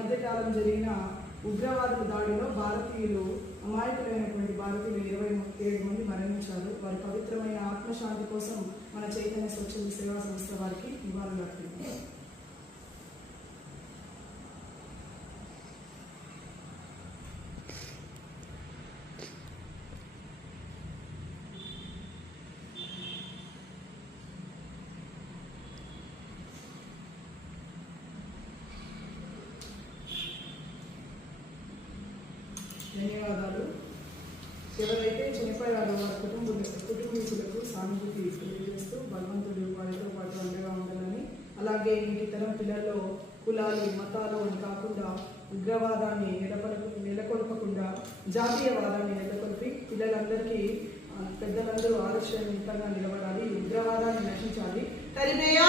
మధ్యకాలం జరిగిన ఉగ్రవాదుల దాడిలో భారతీయులు అమాయకులైనటువంటి భారతీయులు ఇరవై ఏడు మంది మరణించారు. వారి పవిత్రమైన ఆత్మశాంతి కోసం మన చైతన్య స్వచ్ఛంద సేవా సంస్థ వారికి నివాళులు అర్పిద్దాం ధన్యవాదాలు. ఎవరైతే చనిపోయారో వారి కుటుంబ కుటుంబీకులకు సానుభూతి తెలియజేస్తూ భగవంతుడు వారితో పాటు అండగా ఉండాలని అలాగే ఇంటి తరం పిల్లల్లో కులాలు మతాలు అని కాకుండా ఉగ్రవాదాన్ని నెలకొల్ప నెలకొల్పకుండా జాతీయవాదాన్ని నెలకొల్పి పిల్లలందరికీ పెద్దలందరూ ఆదర్శవంతంగా నిలబడాలి ఉగ్రవాదాన్ని నశించాలి. తరిమేయా